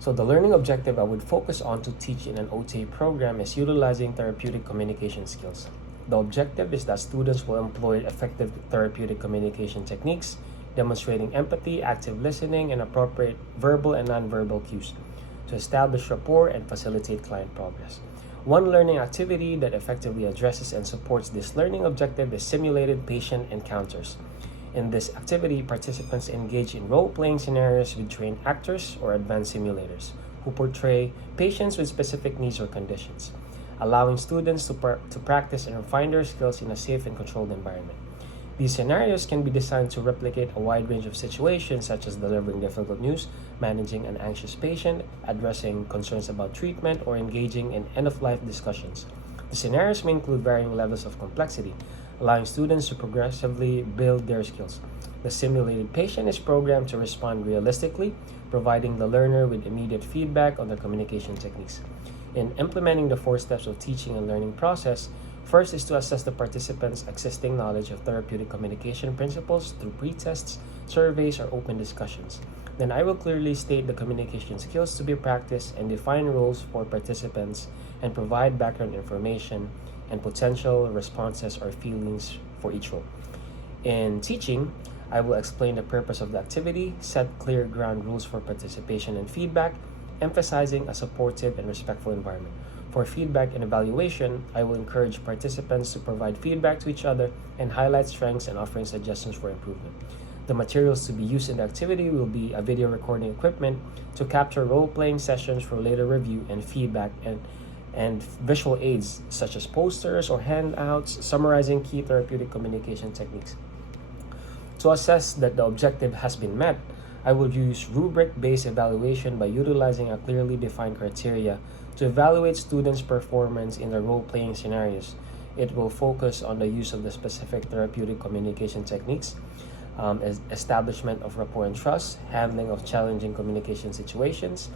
So the learning objective I would focus on to teach in an OTA program is utilizing therapeutic communication skills. The objective is that students will employ effective therapeutic communication techniques, demonstrating empathy, active listening, and appropriate verbal and nonverbal cues to establish rapport and facilitate client progress. One learning activity that effectively addresses and supports this learning objective is simulated patient encounters. In this activity, participants engage in role-playing scenarios with trained actors or advanced simulators who portray patients with specific needs or conditions, allowing students to practice and refine their skills in a safe and controlled environment. These scenarios can be designed to replicate a wide range of situations such as delivering difficult news, managing an anxious patient, addressing concerns about treatment, or engaging in end-of-life discussions. The scenarios may include varying levels of complexity, allowing students to progressively build their skills. The simulated patient is programmed to respond realistically, providing the learner with immediate feedback on their communication techniques. In implementing the 4 steps of teaching and learning process, first is to assess the participants' existing knowledge of therapeutic communication principles through pre-tests, surveys, or open discussions. Then I will clearly state the communication skills to be practiced and define roles for participants and provide background information and potential responses or feelings for each role. In teaching, I will explain the purpose of the activity, set clear ground rules for participation and feedback, emphasizing a supportive and respectful environment. For feedback and evaluation, I will encourage participants to provide feedback to each other and highlight strengths and offering suggestions for improvement. The materials to be used in the activity will be a video recording equipment to capture role-playing sessions for later review and feedback, and visual aids such as posters or handouts summarizing key therapeutic communication techniques. To assess that the objective has been met, I will use rubric-based evaluation by utilizing a clearly defined criteria to evaluate students' performance in the role-playing scenarios. It will focus on the use of the specific therapeutic communication techniques, establishment of rapport and trust, handling of challenging communication situations,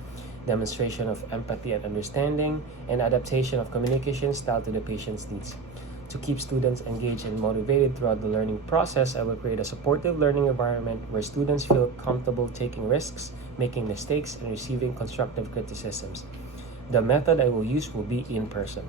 demonstration of empathy and understanding, and adaptation of communication style to the patient's needs. To keep students engaged and motivated throughout the learning process, I will create a supportive learning environment where students feel comfortable taking risks, making mistakes, and receiving constructive criticisms. The method I will use will be in person.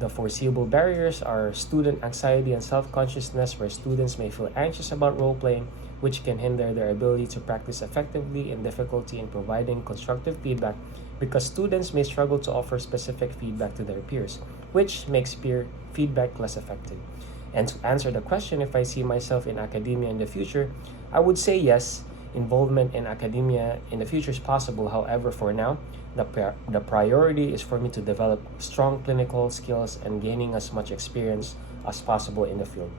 The foreseeable barriers are student anxiety and self-consciousness, where students may feel anxious about role-playing, which can hinder their ability to practice effectively, and difficulty in providing constructive feedback because students may struggle to offer specific feedback to their peers, which makes peer feedback less effective. And to answer the question if I see myself in academia in the future, I would say yes, involvement in academia in the future is possible. However, for now, the priority is for me to develop strong clinical skills and gaining as much experience as possible in the field.